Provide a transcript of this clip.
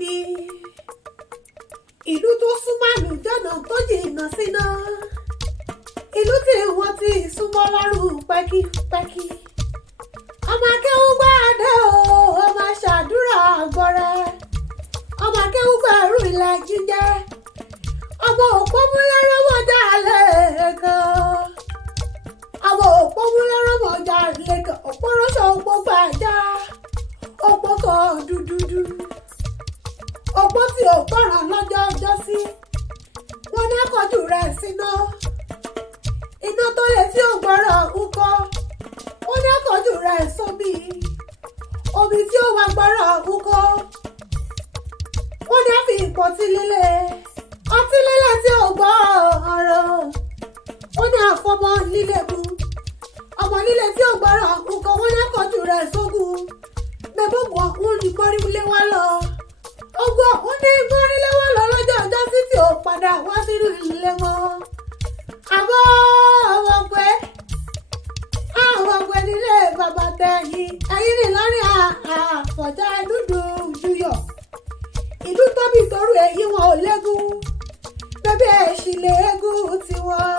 ni ìlú tó súnmọ́ àlùjọ́nà tó jìnnà síná, ìlú tí wọ́n ti súnmọ́ lọ́rùn pẹ́kípẹ́kí. ọmọ akéwú gbáàdé o, ọmọ ṣàdúrà gbọ́rẹ́, ọmọ akéwú gbẹ̀rù ilẹ̀ jíjẹ́, ọmọ òpó múlẹ́rọ́ mọ́jà lẹ́ẹ̀kan, ọmọ òpó múlẹ́rọ́ mọ́jà lẹ́ẹ̀kan, òpó rọ́ṣọ̀ òpó gbàjá, òpó kan dúdúdú, òpó tí ò gbọ́ràn lọ́jọ́ ọjọ́ sí, wọn ní àkọ́jù rẹ̀ síná, iná tó lè tí ò gbọ́ràn ńkọ́, wọn ní àkọ́jù rẹ̀ sómi, omi tí ó wà gbọ́ràn ńkọ́, wọn ní àfi ìpọ́tí líle, ọtí líle tí ò gbọ́ ọ̀rọ̀, wọn ní àfọmọ́ líle mu, ọmọ líle tí ò gbọ́ràn ńkọ́, wọn ní àkọ́jù rẹ̀ sógun, mẹ́bọ̀bọ̀ ọ̀hún ni mọ́rílé wá lọ. Ogun ọ̀hún ní mọ́rílé wá lọ lọ́jọ́ ọjọ́ sí tí ò padà wá sínú ilé wọn. Àbọ̀ àwọn ọ̀gbẹ́ nílé bàbá tẹ̀yìn. Ẹ̀yin ní Ìlọrin àfọ̀já dúdú juyọ̀. Ìlú tóbi torú èyí wọn ò légún. Bébí èṣì lè égún tiwọn.